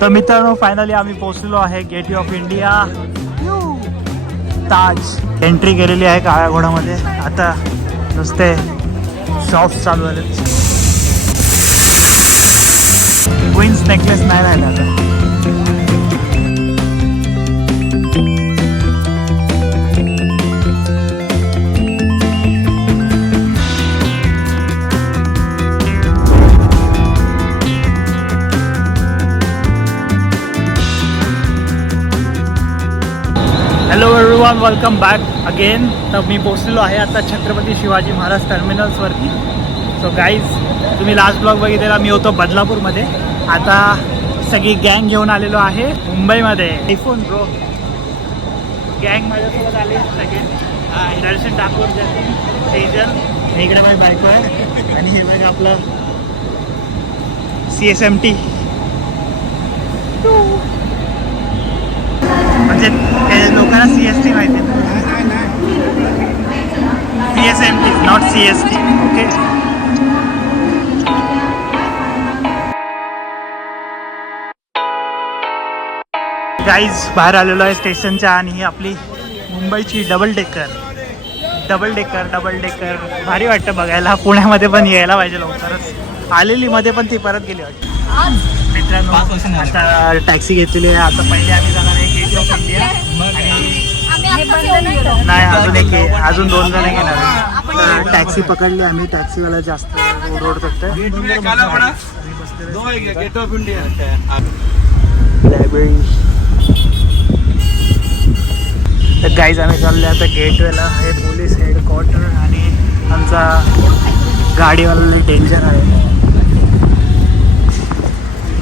तर मित्रांनो फायनली आम्ही पोहोचलेलो आहे Gateway of India Taj. Entry केलेली आहे काळ्या घोडामध्ये. आता नुसते शॉप्स चालू आहेत. क्वीन्स नेकलेस नाही राहिला आता. Hello everyone, welcome back again. तर मी पोचलेलो आहे आता छत्रपती शिवाजी महाराज टर्मिनल्सवरती. सो गाईज, तुम्ही लास्ट ब्लॉग बघितलेला, मी होतो बदलापूरमध्ये. आता सगळी गँग घेऊन आलेलो आहे मुंबईमध्ये. आयफोन ब्रो गँग माझ्यासोबत आले सगळे. दर्शन ठाकूर, जतीन, तेजल, इकडे माझी बायको आहे आणि हे बघा आपलं CSMT. म्हणजे लोकांना CST माहिती आहे. CSMT not CST. Okay. Guys बाहेर आलेलो आहे स्टेशनच्या आणि ही आपली मुंबईची डबल डेकर भारी वाटतं बघायला. पुण्यामध्ये पण यायला पाहिजे लवकरच. आलेली मध्ये पण ती परत गेली वाटतं. मित्रांनो आता टॅक्सी घेतलेली आहे. आता पहिले आम्ही जाणार आहे गेट ऑफ इंडिया आणि नाही अजून 2 जण घेणार. टॅक्सी पकडली आम्ही. टॅक्सीवाला जास्त रोड करतोय. Gate of India library. तर गाईज आम्ही चाललो आता गेटवेला. हे पोलीस हेडक्वार्टर आणि आमचा गाडीवाला डेंजर आहे.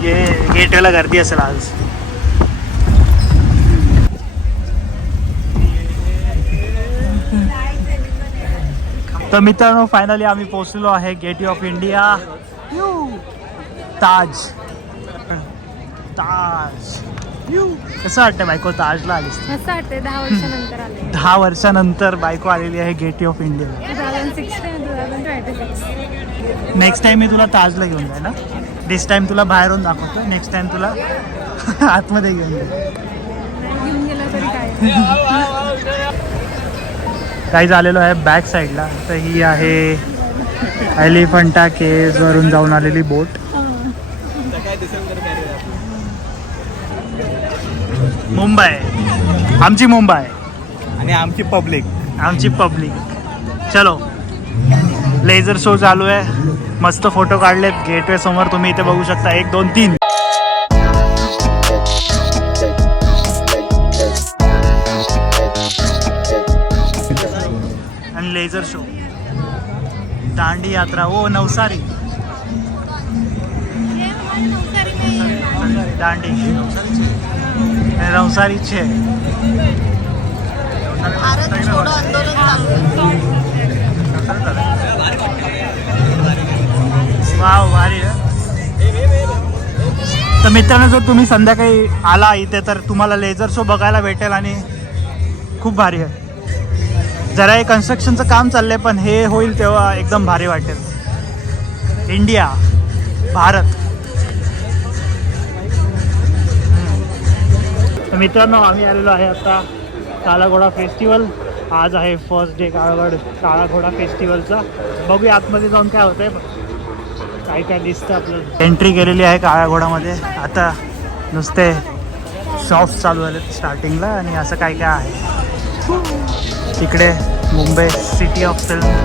ये गेटवेला गर्दी असेल आज. तर मित्रांनो फायनली आम्ही पोहोचलेलो आहे गेटवे ऑफ इंडिया ताज. कसं वाटतं बायको ताजला आलीस? असं वाटतंय 10 वर्षानंतर आले. 10 वर्षानंतर बायको आलेली आहे Gateway of India. 2016 2026. Next time मी तुला ताजला घेऊन जाईल ना. दिस टाइम तुला बाहेरून दाखवतो, नेक्स्ट टाइम तुला आतमध्ये घेऊन जाईल. घेऊन गेला तरी काय. काही झालेलो आहे बॅक साईडला. तर ही आहे एलिफंटा केव्ज वरून जाऊन आलेली बोट. मुंबई, आमची मुंबई आणि आमची पब्लिक. चलो, लेझर शो चालू आहे. मस्त फोटो काढलेत गेटवे समोर. तुम्ही इथे बघू शकता. 1 2 3. आणि लेझर शो, दांडी यात्रा. ओ नवसारी दांडी नवसारीचे. वाव भारी. तर मित्रांनो, जर तुम्ही संध्याकाळी आला इथे तर तुम्हाला लेझर शो बघायला भेटेल आणि खूप भारी आहे. जरा हे कन्स्ट्रक्शनचं काम चाललंय पण हे होईल तेव्हा एकदम भारी वाटेल. इंडिया, भारत. तर मित्रांनो आम्ही आलेलो आहे आता काळा घोडा फेस्टिवल. आज आहे फर्स्ट डे काळा घोडा फेस्टिवलचा. बघूया आतमध्ये जाऊन काय होतंय. काय काय दिसतं आपल्याला. एंट्री केलेली आहे काळ्या घोडामध्ये. आता नुसते शॉप्स चालू आहेत स्टार्टिंगला आणि असं काय काय आहे. तिकडे मुंबई सिटी ऑफ फिल्म.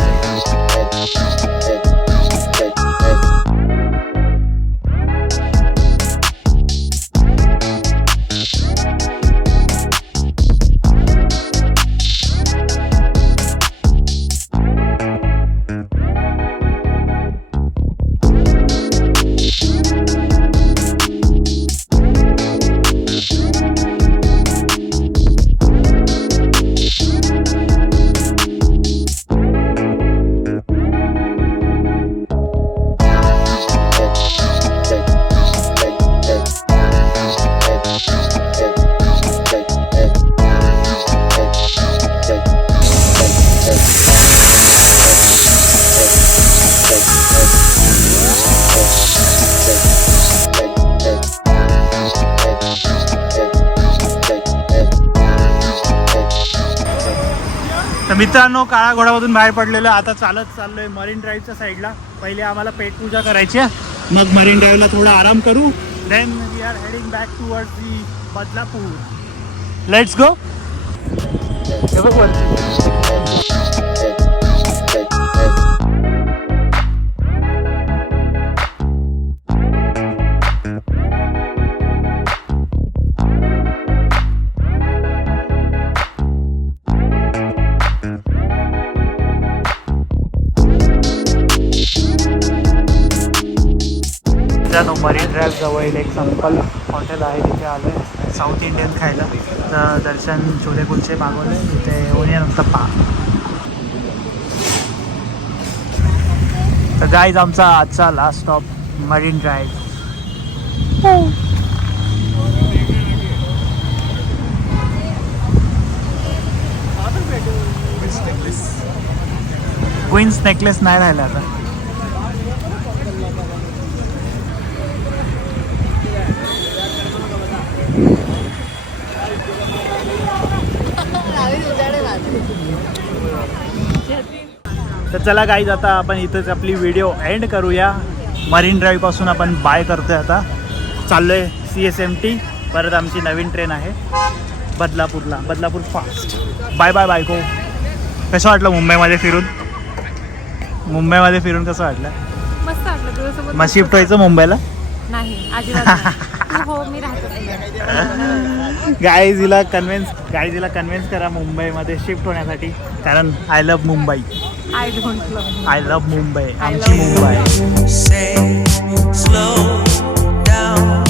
तर मित्रांनो, काळा घोडामधून बाहेर पडलेलो आहे. आता चालत चाललोय मरीन ड्राईव्हच्या साईडला. पहिले आम्हाला पेट पूजा करायची आहे, मग मरीन ड्राईव्हला थोडा आराम करू. Then we are heading back towards the Badlapur. Let's go. हे बघ वरती. मित्रांनो, मरीन ड्राईव्ह जवळील एक संपल हॉटेल आहे, तिथे आलो आहे साऊथ इंडियन खायला. तर दर्शन छोले कुलचे मागवले, तिथे ओनियन उत्तप्पा. तर गाईज, आमचा आजचा last stop Marine Drive. Queen's Necklace नाही राहिला आता. तर चला गाईज, आता आपण इथंच आपली व्हिडिओ एंड करूया. मरीन ड्राईव्ह पासून आपण बाय करतोय. आता चाललोय CSMT. परत आमची नवीन ट्रेन आहे बदलापूरला. बदलापूर फास्ट. बाय बाय बायको. कसं वाटलं मुंबईमध्ये फिरून? मुंबईमध्ये फिरून कसं वाटलं? मस्त वाटलं तुझ्यासोबत. मग शिफ्ट व्हायचं मुंबईला? नाही, अजिबात नाही. हो, मी राहतो. गाईज हिला कन्व्हिन्स करा मुंबईमध्ये शिफ्ट होण्यासाठी, कारण I love Mumbai. I don't love. I love Mumbai. आमची मुंबई. Say, slow down.